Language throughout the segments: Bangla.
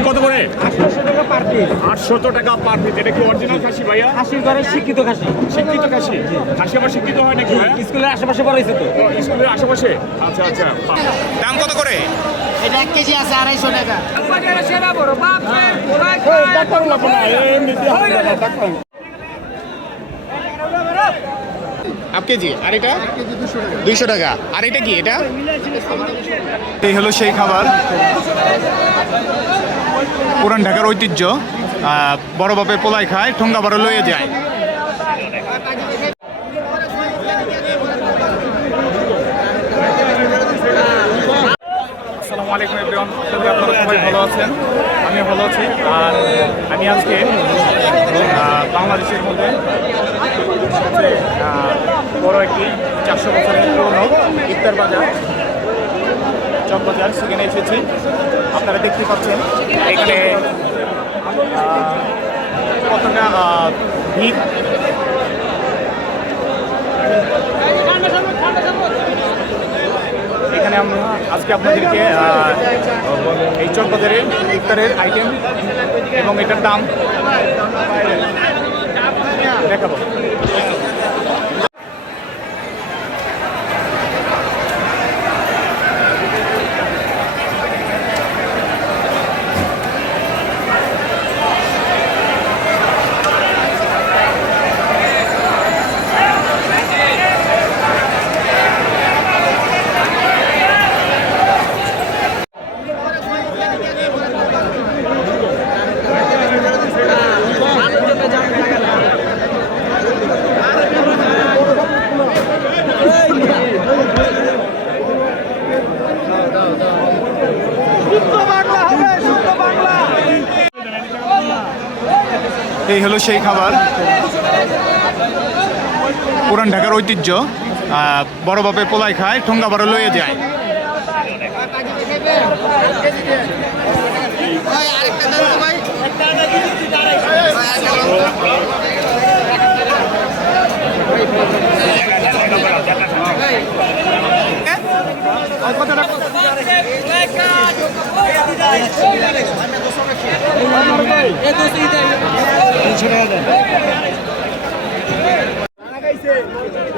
খাসি কত করে? আটশোশো টাকা পার পিস আটশত টাকা পার পিস এটা কি অরিজিনাল খাসি ভাইয়া? খাসির ঘরে শিক্ষিত খাসি। শিক্ষিত খাসি? খাসি আবার শিক্ষিত হয় নাকি ভাইয়া? স্কুলের আশেপাশে পড়াইছে তো। স্কুলের আশেপাশে? আচ্ছা আচ্ছা দাম কত করে? এটা এক কেজি আছে আড়াইশো টাকা। হাফ কেজি আর এটা? দুইশো টাকা। আর এটা কি এটা? এই হলো সেই খাবার। পুরান ঢাকার ঐতিহ্য বড় বাপে পোলাই খায়, ঠোঙ্গা বড় লয়ে যায়। আসসালামু আলাইকুম এভরিওয়ান আপনারা ভালো আছেন আমি ভালো আছি। আর আমি আজকে বাংলাদেশের মধ্যে বড় একটি চারশো বছরের পুরনো ইফতার বাজার চক বাজার সেখানে এসেছি। আপনারা দেখতে পাচ্ছেন, এখানে কতটা ভিড়। এখানে আমরা, আজকে আপনাদেরকে এই চক বাজারের ইফতারের আইটেম এবং এটার দাম দেখাবো। এই হলো সেই খাবার পুরান ঢাকার ঐতিহ্য বড় বাপে পোলাই খায় ঠোঙ্গা বড় লয়ে যায়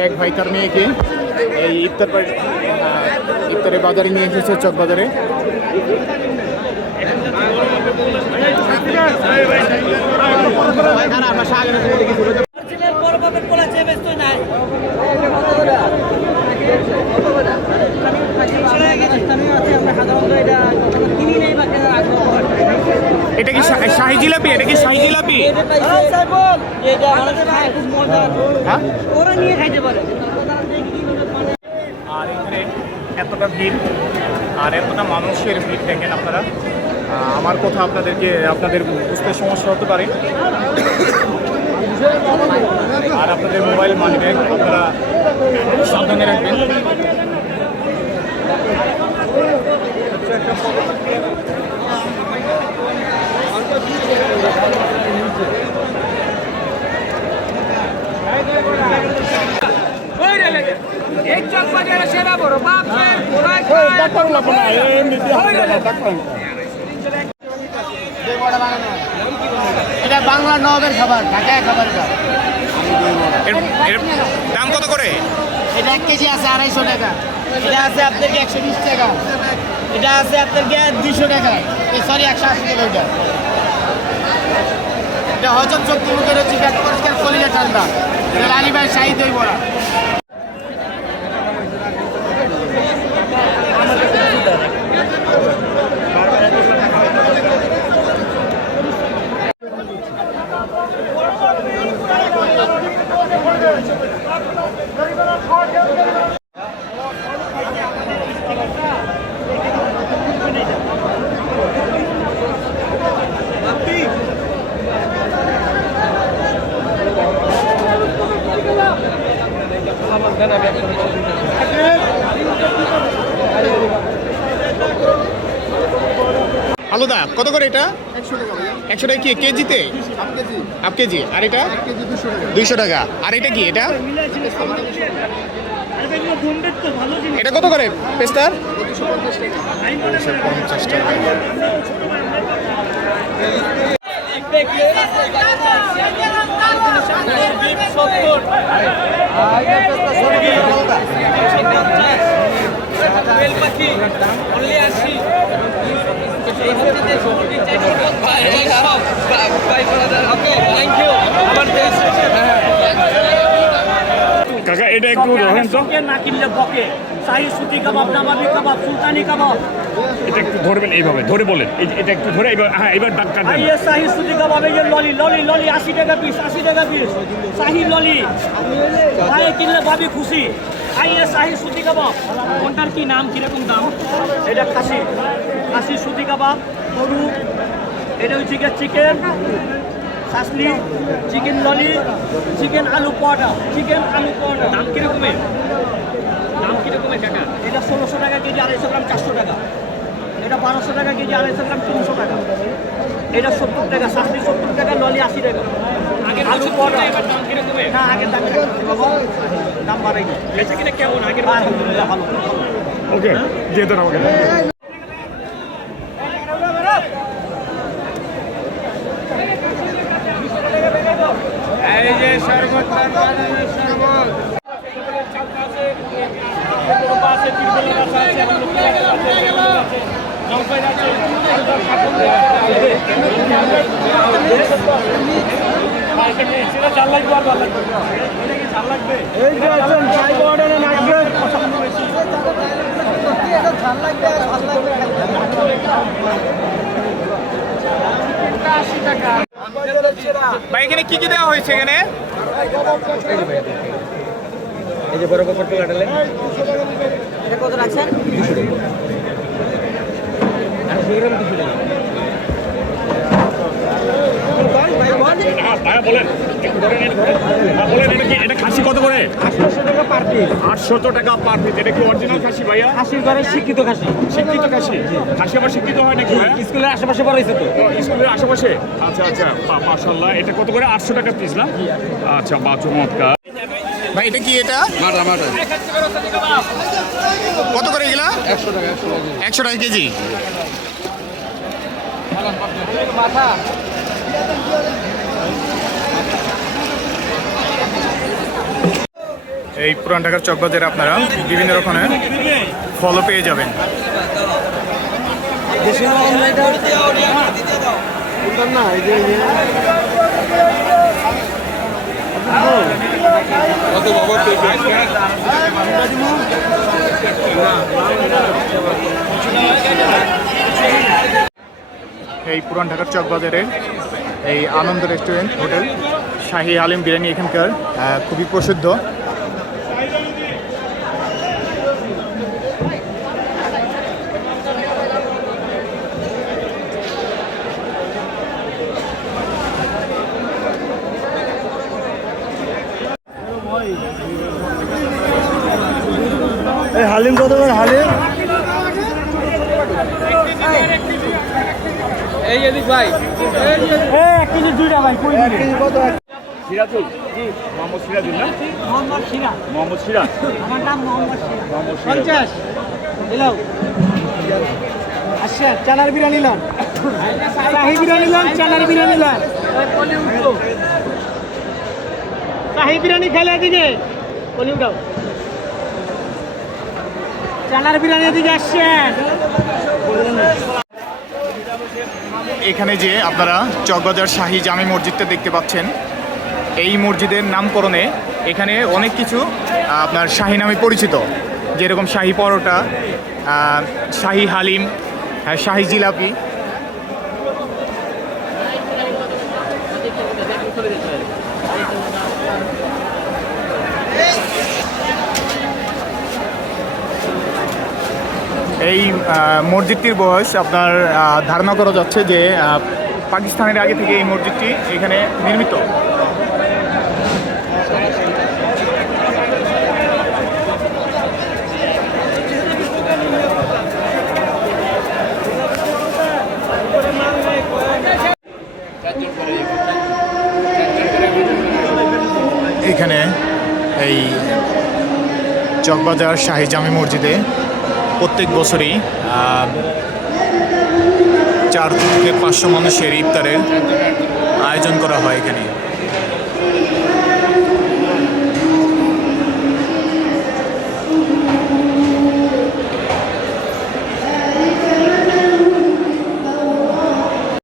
এক ভাই তার মেয়েকে এই ইফতার ইফতারে বাজারে নিয়ে এসেছে চক বাজারে কি শা- শাহি জিলাপি, এটা কি শাহি জিলাপি? আর এখানে এতটা ভিড়, আর এতটা মানুষের ভিড় দেখেন আপনারা। আমার কথা আপনাদেরকে, আপনাদের বুঝতে সমস্যা হতে পারে। আর আপনাদের মোবাইল মানি ব্যাগ আপনারা সাবধানে রাখবেন। এই চক বাজারে সেরা বড় বাপ এটা বাংলা নবের খাবার ঢাকায় খাবার দাম কত করে? এটা এক কেজি আছে আড়াইশো টাকা। এটা আছে আপনার একশো বিশ টাকা। এটা আছে আপনার দুইশো টাকা সরি, একশো আশি টাকা এটা হজম শক্তি মুখের পেট পরিষ্কার কলিজা ঠান্ডা। এটা রানী ভাই শাহি দই বড়া। কত করে এটা? একশো টাকা কি কেজিতে? Half KG. আর এটা? দুইশো টাকা। আর এটা কি এটা? এটা কত করে পেস্তার? পঞ্চাশ টাকা কাকা এটা একটু ধরেন তো। না কিনলে বকে। শাহি সুতি কাবাব নামাবি কাবাব সুলতানি কাবাব। এটা একটু ধরবেন এইভাবে ধরে বলেন। এটা একটু ধরে এবার হ্যাঁ এবার ডাক কাটবেন। আইয়ে শাহি সুতি কাবাব এই ললি ললি ললি আশি টাকা পিস আশি টাকা পিস শাহি ললি। ভাই কিনলে ভাবি খুশি। আইয়ে শাহি সুতি কাবাব। কোনটার কি নাম কীরকম দাম? এটা খাসি। খাসি সুতি কাবাব গরু এটা হচ্ছে গিয়ে chicken shashlik chicken lolly chicken aloo paratha chicken আলু পরোটা। দাম কিরকমের? দাম কিরকমের টাকা এটা ষোলোশো টাকা কেজি আড়াইশো গ্রাম চারশো টাকা। এটা বারোশো টাকা কেজি আড়াইশো গ্রাম তিনশো টাকা। এটা সত্তর টাকা শাস্তি সত্তর টাকা ললি আশি টাকা। আগে আলু পরোটা। এবার দাম কিরকমের? না আগের দাম দাম বাড়াইনি বেঁচে কিনা কেমন আগের আলহামদুলিল্লাহ ভালো। ওকে দেন আমাকে এই যে শরবত শরবত ভাই এখানে কি কি দেওয়া হয়েছে এখানে এই যে বড় কপড় কাটালে কত রাখছেন আড়াইশো গ্রাম দুশো টাকা ভাইয়া বলেন একটু ধরেন একটু ধরেন। বলেন এটা কি এটা খাসি কত করে আটশোশো টাকা। পিস আটশত টাকা এটা কি অরিজিনাল খাসি ভাইয়া শিক্ষিত খাসি শিক্ষিত খাসি খাসি শিক্ষিত হয় নাকি স্কুলের আশেপাশে তো স্কুলের আশেপাশে আচ্ছা আচ্ছা মাশাল্লাহ এটা কত করে? আটশো টাকা পিস, না? আচ্ছা বা চমৎকার ভাই এটা কি এটা? কত করে এগুলা? একশো টাকা কেজি। এই পুরান ঢাকার চকবাজারে আপনারা বিভিন্ন রকমের ফলও পেয়ে যাবেন। এই পুরান ঢাকার চকবাজারে এই আনন্দ রেস্টুরেন্ট হোটেল শাহী আলিম বিরিয়ানি এখানকার খুবই প্রসিদ্ধ। হালিম কত করে হালিম? এই এদিক ভাই। এক কেজি দুইটা ভাই কই দিলে সিরাজুল? মোহাম্মদ সিরাজুল না? মোহাম্মদ সিরা মোহাম্মদ সিরাজ। আমার নাম মোহাম্মদ সিরা মোহাম্মদ পঞ্চাশ। আচ্ছা চানার বিরিয়ানি লান। শাহি বিরিয়ানি শাহি খেলে এদিকে কলি উঠাও চানার বিরিয়ানি এদিকে আসছেন। এখানে যে আপনারা চকবাজার শাহী জামি মসজিদটা দেখতে পাচ্ছেন এই মসজিদের নামকরণে এখানে অনেক কিছু আপনার শাহী নামে পরিচিত যেরকম শাহী পরোটা শাহী হালিম হ্যাঁ, শাহী জিলাপি। এই মসজিদটির বয়স আপনার ধারণা করা যাচ্ছে যে পাকিস্তানের আগে থেকে এই মসজিদটি এখানে নির্মিত। এখানে এই চকবাজার শাহী জামি মসজিদে প্রত্যেক বছরই চার থেকে পাঁচশো মানুষের ইফতারের আয়োজন করা হয় এখানে।